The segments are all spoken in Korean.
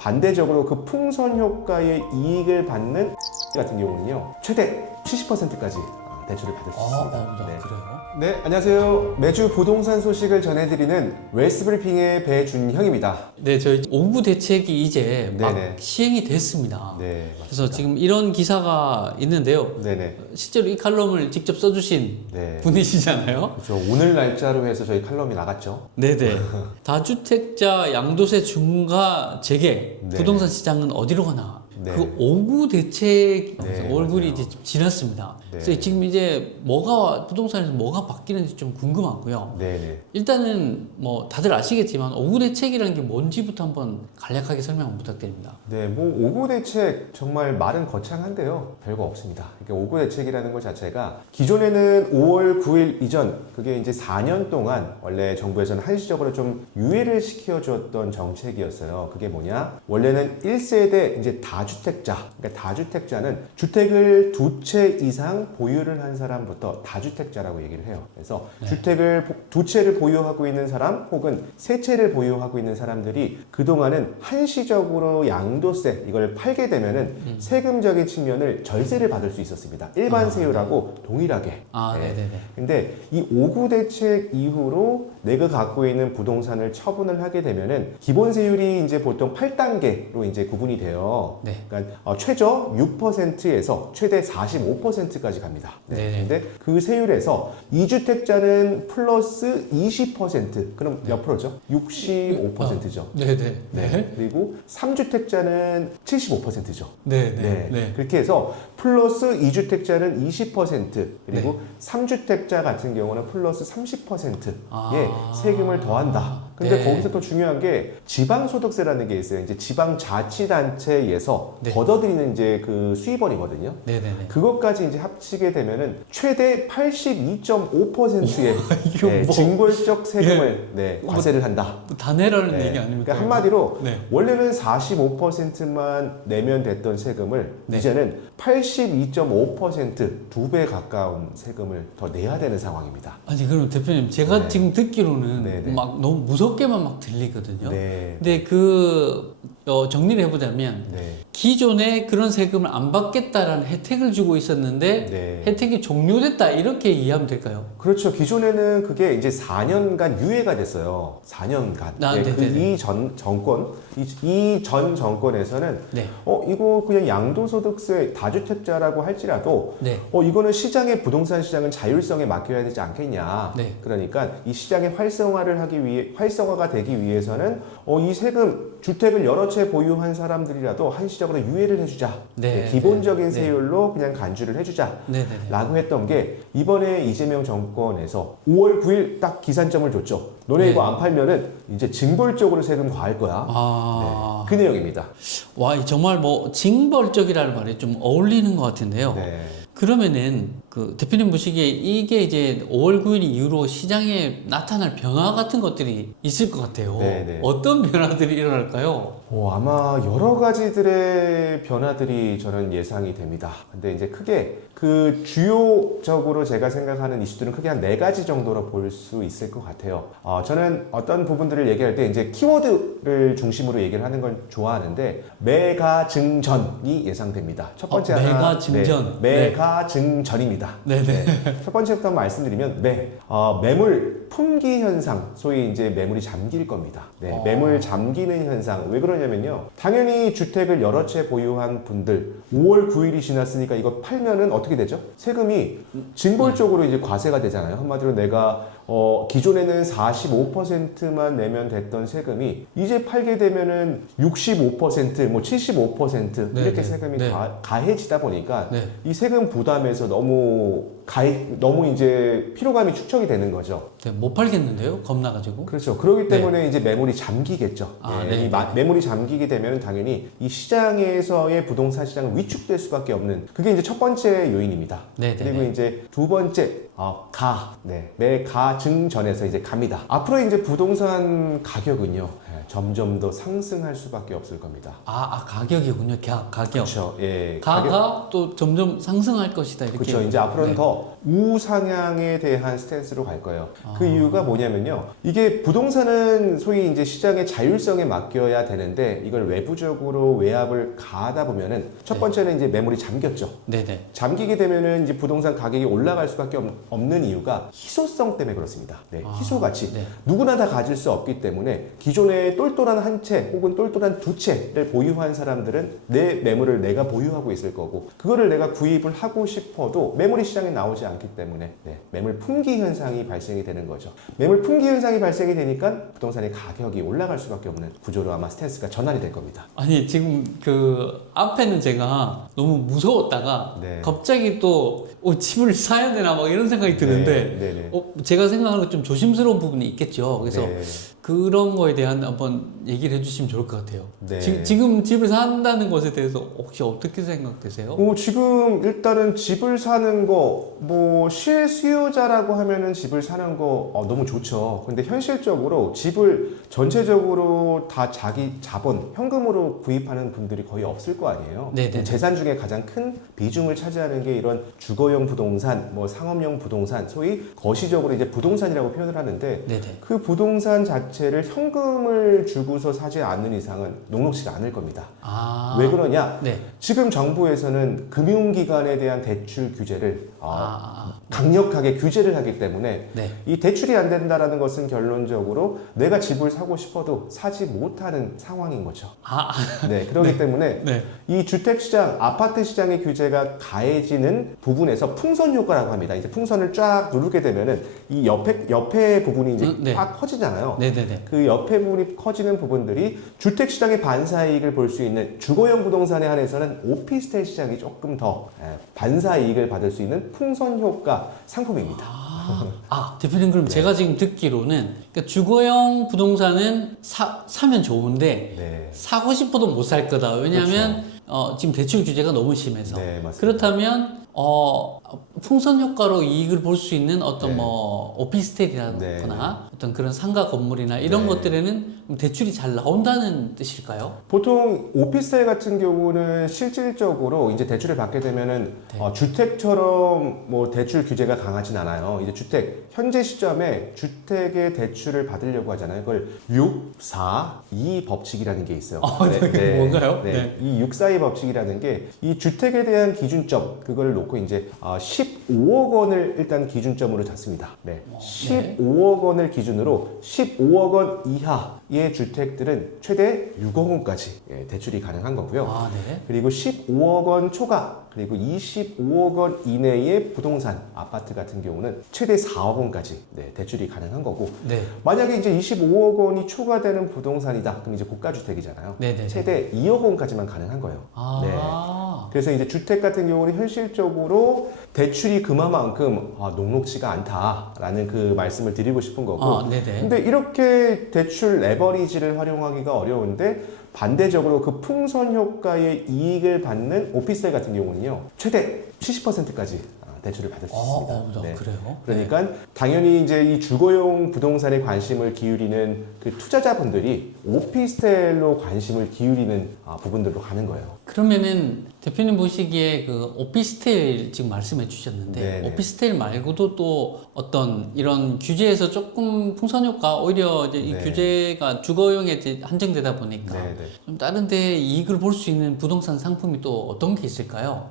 반대적으로 그 풍선 효과의 이익을 받는 같은 경우는요, 최대 70%까지 대출을 받을 수 있습니다. 네. 그래요? 네, 안녕하세요. 매주 부동산 소식을 전해드리는 웰스브리핑의 배준형입니다. 네, 저희 5구 대책이 이제 막 네네. 시행이 됐습니다. 네, 그래서 지금 이런 기사가 있는데요. 네네. 실제로 이 칼럼을 직접 써주신 네. 분이시잖아요. 그렇죠. 오늘 날짜로 해서 저희 칼럼이 나갔죠. 네네. 다주택자 양도세 중과 재개, 네. 부동산 시장은 어디로 가나? 네. 그 5구 대책 네, 얼굴이 맞아요. 이제 좀 지났습니다. 네. 그래서 지금 이제 부동산에서 뭐가 바뀌는지 좀 궁금하고요. 네네. 일단은 뭐 다들 아시겠지만 5구 대책이라는 게 뭔지부터 한번 간략하게 설명 부탁드립니다. 네, 뭐 5구 대책 정말 말은 거창한데요. 별거 없습니다. 그러니까 5구 대책이라는 것 자체가 기존에는 5월 9일 이전 그게 이제 4년 동안 원래 정부에서는 한시적으로 좀 유예를 시켜주었던 정책이었어요. 그게 뭐냐? 원래는 1세대 이제 다주택자, 그러니까 다주택자는 주택을 2채 이상 보유를 한 사람부터 다주택자라고 얘기를 해요. 그래서 네. 주택을 2채를 보유하고 있는 사람 혹은 3채를 보유하고 있는 사람들이 그동안은 한시적으로 양도세 이걸 팔게 되면은 세금적인 측면을 절세를 받을 수 있었습니다. 일반 세율하고 동일하게. 네네네. 근데 이 5구 대책 이후로 내가 갖고 있는 부동산을 처분을 하게 되면은 기본 세율이 이제 보통 8단계로 이제 구분이 돼요. 네. 그러니까 최저 6%에서 최대 45%까지 갑니다. 네네. 근데 그 세율에서 2주택자는 플러스 20%, 그럼 몇 프로죠? 65%죠. 네네. 네. 그리고 3주택자는 75%죠. 네네. 그렇게 해서 플러스 2주택자는 20% 그리고 네. 3주택자 같은 경우는 플러스 30%의 아. 세금을 더한다. 근데 네. 거기서 또 중요한 게 지방소득세라는 게 있어요. 이제 지방자치단체에서 네. 걷어들이는 이제 그 수입원이거든요. 네네네. 그것까지 이제 합치게 되면은 최대 82.5%의 이거 뭐- 징벌적 세금을 과세를 한다. 다 내라는 네. 얘기 아닙니까? 그러니까 한마디로 네. 원래는 45%만 내면 됐던 세금을 네. 이제는 82.5% 2배 가까운 세금을 더 내야 되는 상황입니다. 아니 그럼 대표님 제가 네. 지금 듣기로는 네네. 막 너무 무섭게만 막 들리거든요. 네. 근데 정리를 해보자면 네. 기존에 그런 세금을 안 받겠다라는 혜택을 주고 있었는데 네. 혜택이 종료됐다 이렇게 이해하면 될까요? 그렇죠. 기존에는 그게 이제 4년간 유예가 됐어요. 4년간. 네네네. 이전 정권, 이 전 정권에서는 네. 이거 그냥 양도소득세 다주택자라고 할지라도 네. 이거는 시장의 부동산 시장은 자율성에 맡겨야 되지 않겠냐. 네. 그러니까 이 시장의 활성화가 되기 위해서는 이 세금 주택을 여러 채 보유한 사람들이라도 한시적으로 유예를 해주자. 네. 기본적인 네. 세율로 그냥 간주를 해주자. 네네네. 라고 했던 게 이번에 이재명 정권에서 5월 9일 딱 기산점을 줬죠. 너네 네. 이거 안 팔면은 이제 징벌적으로 세금 과할 거야. 그 내용입니다. 와, 정말 뭐 징벌적이라는 말이 좀 어울리는 것 같은데요. 네. 그러면은 그 대표님 보시기에 이게 이제 5월 9일 이후로 시장에 나타날 변화 같은 것들이 있을 것 같아요. 네네. 어떤 변화들이 일어날까요? 아마 여러 가지들의 변화들이 저는 예상이 됩니다. 근데 이제 크게 그 주요적으로 제가 생각하는 이슈들은 크게 한 4가지 정도로 볼 수 있을 것 같아요. 저는 어떤 부분들을 얘기할 때 이제 키워드를 중심으로 얘기를 하는 건 좋아하는데 매가 증전이 예상됩니다. 첫 번째 하나 매가 증전. 매가 증전입니다. 네네. 첫 번째부터 한번 말씀드리면 매물 품귀 현상, 소위 이제 매물이 잠길 겁니다. 매물 잠기는 현상. 왜 그러냐면요. 당연히 주택을 여러 채 보유한 분들 5월 9일이 지났으니까 이거 팔면은 어떻게 되죠? 세금이 징벌적으로 이제 과세가 되잖아요. 한마디로 내가 기존에는 45%만 내면 됐던 세금이 이제 팔게 되면은 65%, 뭐 75% 네, 이렇게 네, 세금이 네. 가해지다 보니까 네. 이 세금 부담에서 너무 이제 피로감이 축적이 되는 거죠. 네, 못 팔겠는데요? 겁나가지고. 그렇죠. 그렇기 때문에 이제 매물이 잠기겠죠. 네. 이 매물이 잠기게 되면 당연히 이 시장에서의 부동산 시장은 위축될 수밖에 없는 그게 이제 첫 번째 요인입니다. 네. 그리고 이제 두 번째 매가 증전에서 이제 갑니다. 앞으로 이제 부동산 가격은요 점점 더 상승할 수밖에 없을 겁니다. 가격이군요. 가격. 그렇죠. 예. 가가 또 점점 상승할 것이다. 이렇게. 그렇죠. 이제 앞으로는 더 우상향에 대한 스탠스로 갈 거예요. 그 이유가 뭐냐면요. 이게 부동산은 소위 이제 시장의 자율성에 맡겨야 되는데 이걸 외부적으로 외압을 가하다 보면은 첫 번째는 이제 매물이 잠겼죠. 네네. 잠기게 되면은 이제 부동산 가격이 올라갈 수밖에 없는 이유가 희소성 때문에 그렇습니다. 네, 희소 가치. 네. 누구나 다 가질 수 없기 때문에 기존에 똘똘한 한 채 혹은 똘똘한 두 채를 보유한 사람들은 내 매물을 내가 보유하고 있을 거고 그거를 내가 구입을 하고 싶어도 매물이 시장에 나오지 않기 때문에 매물 품귀 현상이 발생이 되는 거죠. 매물 품귀 현상이 발생이 되니까 부동산의 가격이 올라갈 수밖에 없는 구조로 아마 스탠스가 전환이 될 겁니다. 아니 지금 그 앞에는 제가 너무 무서웠다가 네. 갑자기 또 집을 사야 되나 막 이런 생각이 드는데 네. 제가 생각하는 좀 조심스러운 부분이 있겠죠. 그래서 네. 그런 거에 대한 한번 얘기를 해주시면 좋을 것 같아요. 네. 지금 집을 산다는 것에 대해서 혹시 어떻게 생각되세요? 지금 일단은 집을 사는 거, 실수요자라고 하면은 집을 사는 거 너무 좋죠. 근데 현실적으로 집을 전체적으로 다 자기 자본, 현금으로 구입하는 분들이 거의 없을 거 아니에요. 네네. 재산 중에 가장 큰 비중을 차지하는 게 이런 주거용 부동산, 상업용 부동산, 소위 거시적으로 이제 부동산이라고 표현을 하는데 네네. 그 부동산 자체를 현금을 주고서 사지 않는 이상은 녹록지가 않을 겁니다. 왜 그러냐? 네. 지금 정부에서는 금융기관에 대한 대출 규제를 강력하게 규제를 하기 때문에 네. 이 대출이 안 된다라는 것은 결론적으로 내가 집을 사고 싶어도 사지 못하는 상황인 거죠. 네, 그렇기 때문에 네. 이 주택시장, 아파트 시장의 규제가 가해지는 부분에서 풍선 효과라고 합니다. 이제 풍선을 쫙 누르게 되면은 이 옆에 부분이 이제 네. 팍 커지잖아요. 네네네. 그 옆에 부분이 커지는 부분들이 주택시장의 반사이익을 볼 수 있는 주거용 부동산에 한해서는 오피스텔 시장이 조금 더 반사이익을 받을 수 있는 풍선 효과 상품입니다. 대표님 그럼 제가 지금 듣기로는 그러니까 주거용 부동산은 사면 좋은데 네. 사고 싶어도 못 살 거다. 왜냐하면 지금 대출 규제가 너무 심해서. 네, 맞습니다. 그렇다면 풍선 효과로 이익을 볼 수 있는 어떤 네. 오피스텔이라거나 네. 어떤 그런 상가 건물이나 이런 네. 것들에는 대출이 잘 나온다는 뜻일까요? 보통 오피스텔 같은 경우는 실질적으로 이제 대출을 받게 되면은 네. 주택처럼 대출 규제가 강하진 않아요. 이제 현재 시점에 주택의 대출을 받으려고 하잖아요. 그걸 6, 4, 2 법칙이라는 게 있어요. 그게 뭔가요? 네. 이 6, 4, 2 법칙이라는 게 이 주택에 대한 기준점 그거를 놓고 이제 15억 원을 일단 기준점으로 잡습니다. 네. 15억 원을 기준으로 15억 원 이하의 주택들은 최대 6억 원까지 대출이 가능한 거고요. 네. 그리고 15억 원 초과 그리고 25억 원 이내의 부동산 아파트 같은 경우는 최대 4억 원까지 대출이 가능한 거고 네. 만약에 이제 25억 원이 초과되는 부동산이다 그럼 이제 고가주택이잖아요. 네네. 최대 2억 원까지만 가능한 거예요. 네. 그래서 이제 주택 같은 경우는 현실적으로 대출이 그만큼 녹록지가 않다라는 그 말씀을 드리고 싶은 거고. 네네. 근데 이렇게 대출 레버리지를 활용하기가 어려운데 반대적으로 그 풍선 효과의 이익을 받는 오피스텔 같은 경우는요 최대 70%까지 대출을 받을 수 있습니다. 네. 그래요? 그러니까 당연히 이제 이 주거용 부동산에 관심을 기울이는 그 투자자분들이 오피스텔로 관심을 기울이는 부분들로 가는 거예요. 그러면은 대표님 보시기에 그 오피스텔 지금 말씀해 주셨는데 네네. 오피스텔 말고도 또 어떤 이런 규제에서 조금 풍선 효과 오히려 이제 이 네. 규제가 주거용에 이제 한정되다 보니까 네네. 좀 다른 데 이익을 볼 수 있는 부동산 상품이 또 어떤 게 있을까요?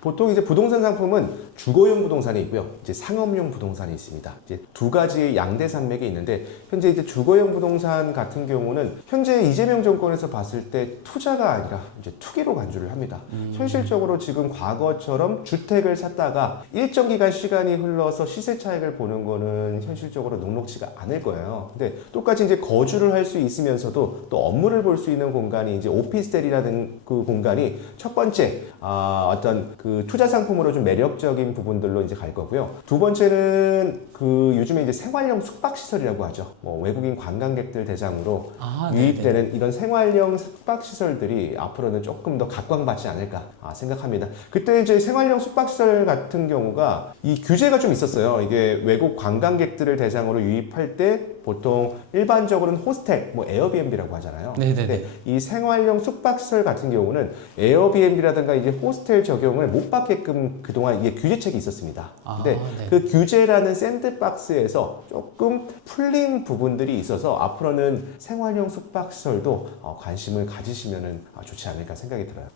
보통 이제 부동산 상품은 주거용 부동산이 있고요. 이제 상업용 부동산이 있습니다. 이제 두 가지의 양대 산맥이 있는데 현재 이제 주거용 부동산 같은 경우는 현재 이재명 정권에서 봤을 때 투자가 아니라 이제 투기로 간주를 합니다. 현실적으로 지금 과거처럼 주택을 샀다가 일정 기간 시간이 흘러서 시세 차익을 보는 거는 현실적으로 녹록지가 않을 거예요. 근데 똑같이 이제 거주를 할 수 있으면서도 또 업무를 볼 수 있는 공간이 이제 오피스텔이라는 그 공간이 첫 번째 어떤 그 투자 상품으로 좀 매력적인 부분들로 이제 갈 거고요. 두 번째는 그 요즘에 이제 생활형 숙박시설이라고 하죠. 외국인 관광객들 대상으로 유입되는 이런 생활형 숙박시설들이 앞으로는 조금 더 각광받지 않을까 생각합니다. 그때 이제 생활형 숙박시설 같은 경우가 이 규제가 좀 있었어요. 이게 외국 관광객들을 대상으로 유입할 때 보통 일반적으로는 호스텔, 뭐 에어비앤비라고 하잖아요. 네네네. 근데 이 생활용 숙박시설 같은 경우는 에어비앤비라든가 이제 호스텔 적용을 못 받게끔 그동안 이게 규제책이 있었습니다. 근데 네. 그 규제라는 샌드박스에서 조금 풀린 부분들이 있어서 앞으로는 생활용 숙박시설도 관심을 가지시면 좋지 않을까 생각이 들어요.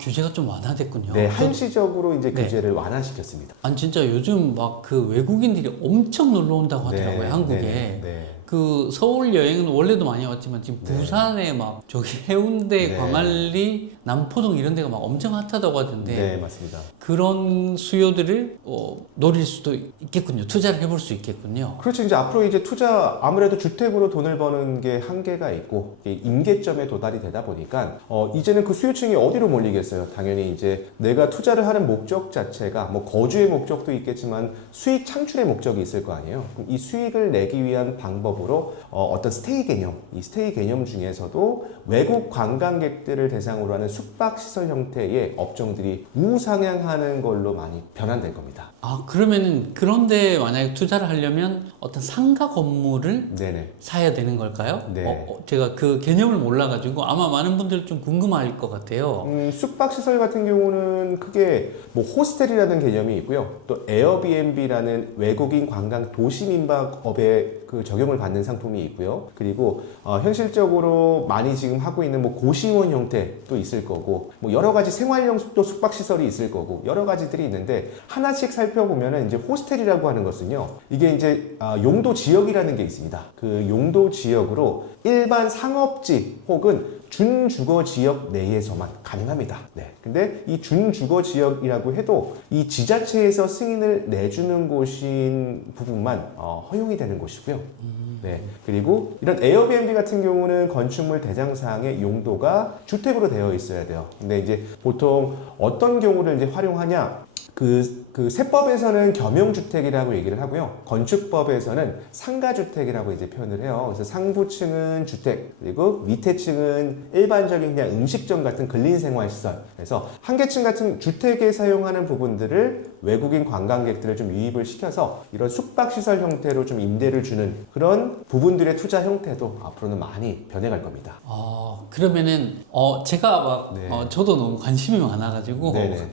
규제가 좀 완화됐군요. 네, 한시적으로 이제 네. 규제를 완화시켰습니다. 아니 진짜 요즘 막 그 외국인들이 엄청 놀러 온다고 하더라고요. 네, 한국에. 네. 그 서울 여행은 원래도 많이 왔지만 지금 네. 부산에 막 저기 해운대, 네. 광안리, 남포동 이런 데가 막 엄청 핫하다고 하던데 네, 맞습니다. 그런 수요들을 노릴 수도 있겠군요. 투자를 해볼 수 있겠군요. 그렇죠. 이제 앞으로 이제 투자 아무래도 주택으로 돈을 버는 게 한계가 있고 이게 임계점에 도달이 되다 보니까 이제는 그 수요층이 어디로 몰리겠어요. 당연히 이제 내가 투자를 하는 목적 자체가 뭐 거주의 목적도 있겠지만 수익 창출의 목적이 있을 거 아니에요. 그럼 이 수익을 내기 위한 방법으로 어떤 스테이 개념, 이 스테이 개념 중에서도 외국 관광객들을 대상으로 하는 숙박시설 형태의 업종들이 우상향하는 걸로 많이 변환될 겁니다. 그러면은 그런데 만약에 투자를 하려면 어떤 상가 건물을 네네. 사야 되는 걸까요? 네. 제가 그 개념을 몰라가지고 아마 많은 분들 좀 궁금할 것 같아요. 숙박시설 같은 경우는 크게 뭐 호스텔이라는 개념이 있고요. 또 에어비앤비라는 외국인 관광 도시민박업에 그 적용을 받는 상품이 있고요. 그리고 현실적으로 많이 지금 하고 있는 뭐 고시원 형태도 있을 거고 뭐 여러 가지 생활용 또 숙박시설이 있을 거고 여러 가지들이 있는데 하나씩 살펴보면은 이제 호스텔이라고 하는 것은요. 이게 이제 용도 지역이라는 게 있습니다. 그 용도 지역으로 일반 상업지 혹은 준주거 지역 내에서만 가능합니다. 네. 근데 이 준주거 지역이라고 해도 이 지자체에서 승인을 내주는 곳인 부분만 허용이 되는 곳이고요. 네. 그리고 이런 에어비앤비 같은 경우는 건축물 대장사항의 용도가 주택으로 되어 있어야 돼요. 근데 이제 보통 어떤 경우를 이제 활용하냐? 그 세법에서는 겸용주택이라고 얘기를 하고요. 건축법에서는 상가주택이라고 이제 표현을 해요. 그래서 상부층은 주택, 그리고 밑에 층은 일반적인 그냥 음식점 같은 근린생활시설. 그래서 한계층 같은 주택에 사용하는 부분들을 외국인 관광객들을 좀 유입을 시켜서 이런 숙박시설 형태로 좀 임대를 주는 그런 부분들의 투자 형태도 앞으로는 많이 변해갈 겁니다. 그러면은 제가 막 네. 저도 너무 관심이 많아가지고 네네.